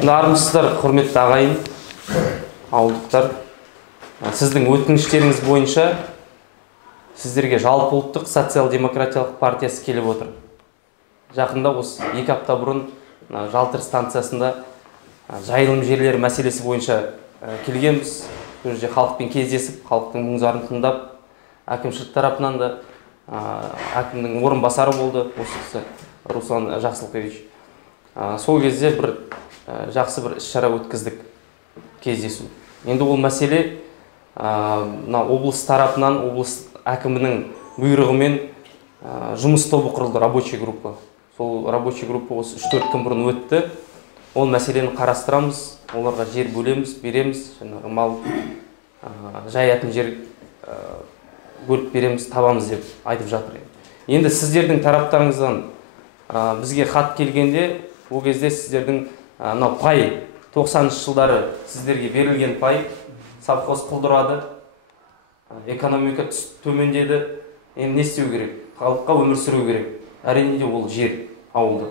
Армысыздар, құрметті ағайын, ауылдықтар. Сіздің өтініштеріңіз бойынша сіздерге жалпы ұлттық социал-демократиялық партиясы келіп отыр. Жақында осы 2 апта бұрын Жалтыр станциясында жайылым жерлері мәселесі бойынша келгенбіз. Бұл жерде халықпен кездесіп, халықтың мұң-зарын тыңдап, әкімшілік тарапынан да әкімнің орынбасары болды, осы кісі Руслан Жақсылықович. Сол кезде бір жақсы бір іс-шара өткіздік, кездесу. Енді ол мәселе облыс тарапынан, облыс әкімінің бұйрығымен жұмыс тобы құрылды, рабочий группа. Сол рабочий группа осы 3-4 күн бұрын өтті. Ол мәселені қарастырамыз, оларға жер бөлеміз, береміз, мал жаятын жер бөліп береміз, табамыз деп айтып жатыр. Енді сіздердің тараптарыңыздан бізге хат келгенде, ол кезде сіздердің пай 90 жылдары сіздерге берілген пай, совхоз құлдырады, экономика төмендеді. Енді не істеу керек? Халыққа өмір сүру керек. Әрине де ол жер, ауылды.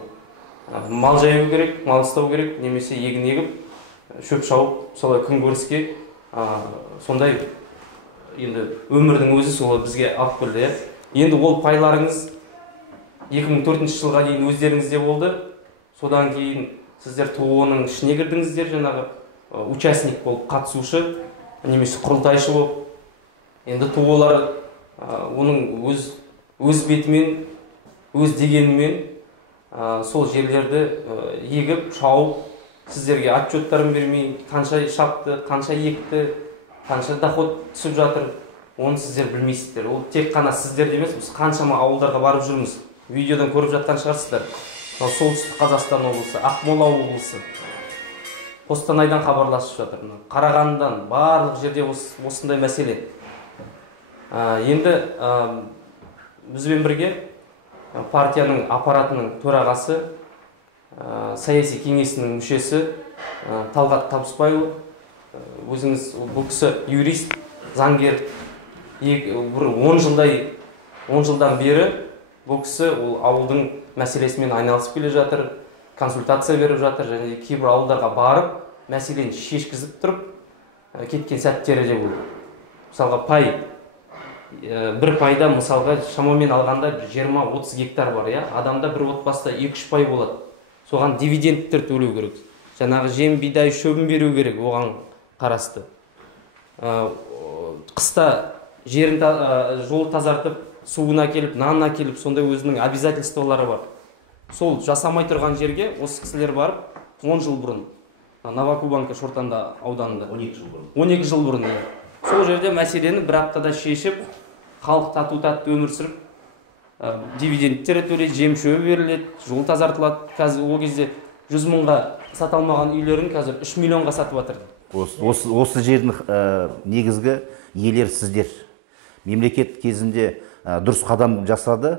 Мал жаю керек, мал ұстау керек, немесе егін егіп, шөп шауып, солай күнкөріске, сондай енді өмірдің өзі солай бізге алып келді. Енді ол пайларыңыз 2004 жылға дейін өздеріңізде болды. Содан кейін сіздер ТО-ның ішіне кірдіңіздер, жаңағы участник болып, қатысушы, немесе құрылтайшы болып. Енді ТО-лар оның өз бетімен, өз дегенімен сол жерлерді егіп, шауып, сіздерге отчеттарын бермей, қанша шапты, қанша екті, қанша доход түсіп жатыр, оны сіздер білмейсіздер. Ол тек қана сіздер емес, біз қаншама ауылдарға барып жүрміз. Видеодан көріп жатқан шығарсыздар. Солтүстік Қазақстан облысы, Ақмола облысы, Қостанайдан хабарласып жатыр. Қарағандыдан, барлық жерде осындай мәселе. Енді бізбен бірге партияның аппаратының төрағасы, саяси кеңесінің мүшесі Талғат Табысбайұлы. Өзіңіз бұл кісі юрист, заңгер, 10 жылдан бері бұл кісі ауылдың мәселесімен айналысып келе жатыр, консультация беріп жатыр, және кейбір ауылдарға барып, мәселені шешкізіп тұрып, кеткен сәттері де болды. Мысалға пай, бір пайда мысалға шамамен алғанда 20-30 гектар бар, адамда бір отбасында 2-3 пай болады. Соған дивидендтер төлеу керек. Жаңағы жем, бидай, шөбін беру керек, оған қарасты. Қыста жерін жол тазартып, суына келіп, нанына келіп, сондай өзінің обязательстволары бар. Сол жасамай тұрған жерге осы кісілер барып, 10 жыл бұрын, Новокубанка Шортанда ауданында. 12 жыл бұрын. Сол жерде мәселені бір аптада шешіп, халық тату-татты өмір сүріп, дивидендтері төлейді, жем шөбі беріледі, жол тазартылады. Қазір ол кезде 100 мыңға сата алмаған үйлерін қазір 3 миллионға сатып жатыр. Осы жердің негізгі иелер сіздер. Мемлекет кезінде дұрыс қадам жасады,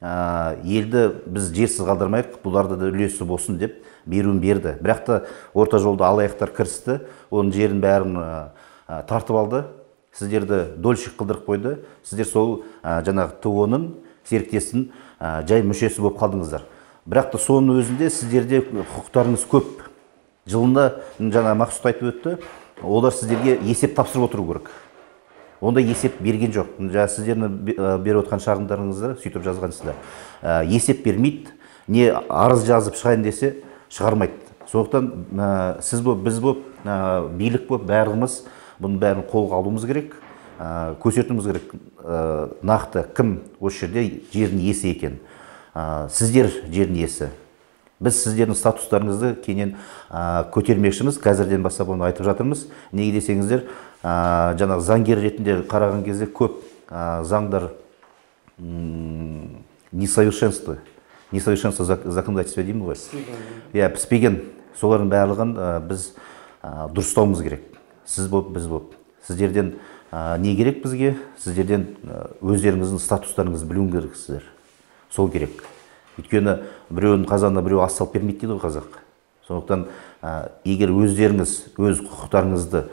елді біз жерсіз қалдырмайық, бұларды да үлесі болсын деп беруін берді. Бірақ та орта жолда алаяқтар кірісті, оның жерін бәрін тартып алды, сіздерді дольщик қылдырып қойды. Сіздер сол жаңағы ТО-ның серіктесінің жай мүшесі болып қалдыңыздар. Бірақ та соның өзінде сіздерде құқықтарыңыз көп. Жылында жаңа Мақсұт айтып өтті, олар сіздерге есеп тапсырып отыру керек. Онда есеп берген жоқ. Сіздерді беріп отқан шағымдарыңызды сөйтіп жазғансыздар. Есеп бермейді, не арыз жазып шығайын десе шығармайды. Сондықтан сіз болып, біз болып, билік болып, бәріміз бұның бәрін қолға алуымыз керек, көрсетуіміз керек. Нақты кім осы жерде жердің иесі екен. Сіздер жердің иесі. Біз сіздердің статустарыңызды кенен көтермекшіміз, қазірден бастап оны айтып жатырмыз. Неге десеңіздер, жаңағы заңгер ретінде қараған кезде көп заңдар несовершенство законодательства деймін ғой. Піспеген. Солардың барлығын біз дұрыстауымыз керек. Сіз болып, біз болып. Сіздерден не керек бізге? Сіздерден өздеріңіздің статустарыңызды білуің керексіздер. Сол керек. Өйткені біреудің қазанына біреу ас салып бермейді дейді ғой қазақ. Сондықтан егер өздеріңіз өз құқықтарыңызды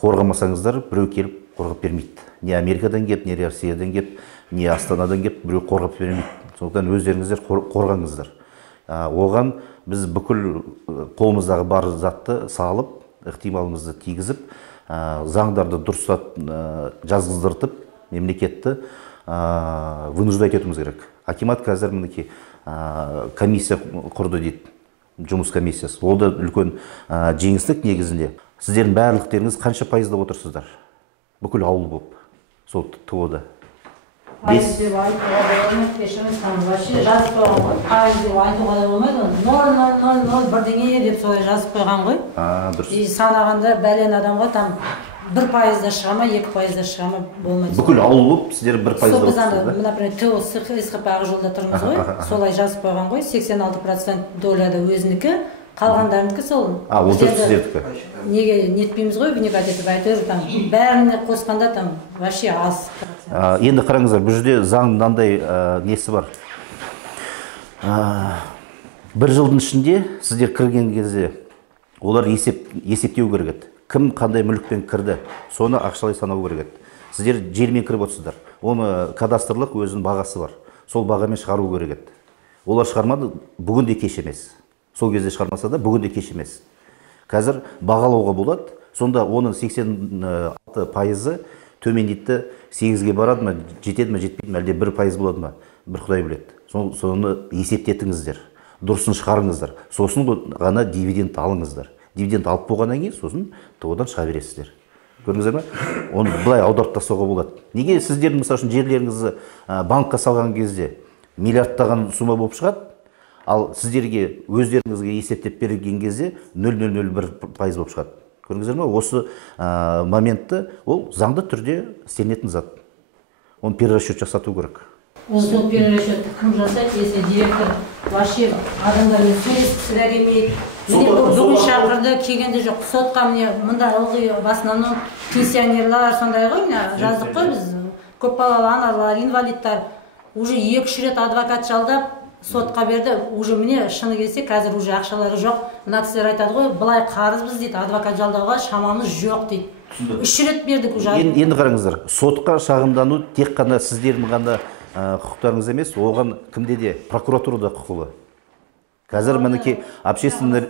қорғамасаңыздар, біреу келіп қорғап бермейді. Не Америкадан кеп, не Россиядан кеп, не Астанадан кеп, біреу қорғап бермейді. Сондықтан өздеріңіздер қорғаңыздар. Оған біз бүкіл қолымыздағы бар затты салып, ықтималымызды тигізіп, заңдарды дұрыстап жазғыздыртып, мемлекетті вынуждать етуіміз керек. Акимат қазір мінекей комиссия құрды дейді, жұмыс комиссиясы. Ол да үлкен жеңістік негізінде. Сіздердің барлықтарыңыз қанша пайызда отырсыздар? Бүкіл ауыл болып, сол ТО-да. Пайыз деп айтуға да болмайды, кешіріңіз, вообще жазып қойған ғой. Пайыз деп айтуға да болмайды, 0,000 бірдеңе деп солай жазып қойған ғой. Дұрыс. И санағанда бәлен адамға там 1% шыға ма, 2% шыға ма болмайды. Бүкіл ауыл болып, сіздер 1% Сол біз анда, например, ТО СХП-ға жолда тұрмыз ғой, солай жазып қойған ғой, 86% доляда өзінікі, қалғандарынікі сол. Ол дұрыс сіздердікі. Неге нетпейміз ғой, вникать етіп әйтеуір там бәріне қосқанда там вообще аз. Енді қараңыздар, бұл жерде заң мынандай несі бар. Бір жылдың ішінде сіздер кірген кезде олар есептеу керек еді. Кім қандай мүлікпен кірді, соны ақшалай санау керек еді. Сіздер жермен кіріп отырсыздар. Оны кадастрлық өзінің бағасы бар. Сол бағамен шығару керек еді. Олар шығармады, бүгін де кеш емес. Сол кезде шығармаса да, бүгін де кеш емес. Қазір бағалауға болады, сонда оның 86% төмендейді, 8-ге барады ма, жетеді ме, жетпейді ме, әлде 1% болады ма, бір Құдай біледі. Соны есептетіңіздер, дұрысын шығарыңыздар, сосын ғана дивиденд алыңыздар. Дивиденд алып болғаннан кейін, сосын ТО-дан шыға бересіздер. Көрдіңіздер ме? Оны былай аударып тастауға болады. Неге сіздердің мысалы үшін жерлеріңізді банкқа салған кезде миллиардтаған сума болып шығады, ал сіздерге өздеріңізге есептеп берген кезде 0,001% болып шығады. Көрдіңіздер ме? Осы моментті ол заңды түрде істелінетін зат. Оны перерасчет жасату керек. Сол перерасчетті кім жасайды, если директор вообще адамдармен сөйлескісі де келмейді. Бүгін шақырды, келгенде жоқ. Сотқа міне мында ылғи басынан пенсионерлар сондай ғой, жаздық қой біз. Көпбалалы аналар, инвалидтар уже 2-3 рет адвокат жалдап сотқа берді. Уже міне шыны келсе, қазір уже ақшалары жоқ. Мына кісілер айтады ғой, былай қарызбыз дейді, адвокат жалдауға шамамыз жоқ дейді. 3 рет бердік уже. Енді қараңыздар, сотқа шағымдану тек қана сіздердің ғана құқықтарыңыз емес, оған кімде де прокуратурада құқылы. Қазір мінекей общественный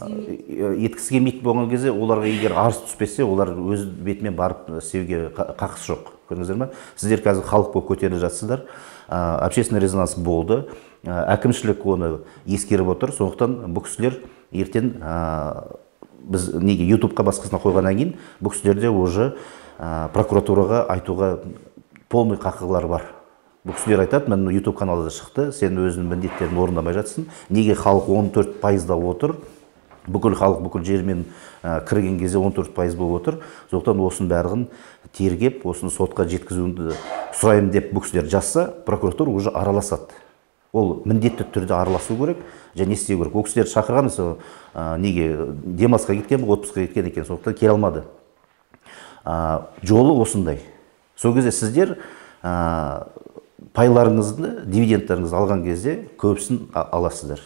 еткісі келмейді болған кезде, оларға егер арыз түспесе, олар өз бетімен барып істеуге қақысы жоқ. Көрдіңіздер ме? Сіздер қазір халық болып көтеріліп жатсыздар. Общественный резонанс болды. Әкімшілік оны ескеріп отыр. Сондықтан бұл кісілер ертең біз неге YouTube-қа басқасына қойғаннан кейін, бұл кісілерде уже прокуратураға айтуға полный қақылары бар. Бұл кісілер айтады, мен YouTube каналда шықты, сен өзінің міндеттерін орындамай жатсың. Неге халық 14% отыр? Бүкіл халық бүкіл жермен кірген кезде 14% болып отыр. Сондықтан осының бәрін тергеп, осыны сотқа жеткізуді сұраймын деп бұл кісілер жазса, прокуратура уже араласады. Ол міндетті түрде араласу керек, және істеу керек. Ол кісілер шақырған, неге демалысқа кеткен, отпускқа кеткен екен, сондықтан келе алмады. Жолы осындай. Сол кезде сіздер пайларыңызды, дивидендтеріңізді алған кезде көбісін аласыздар.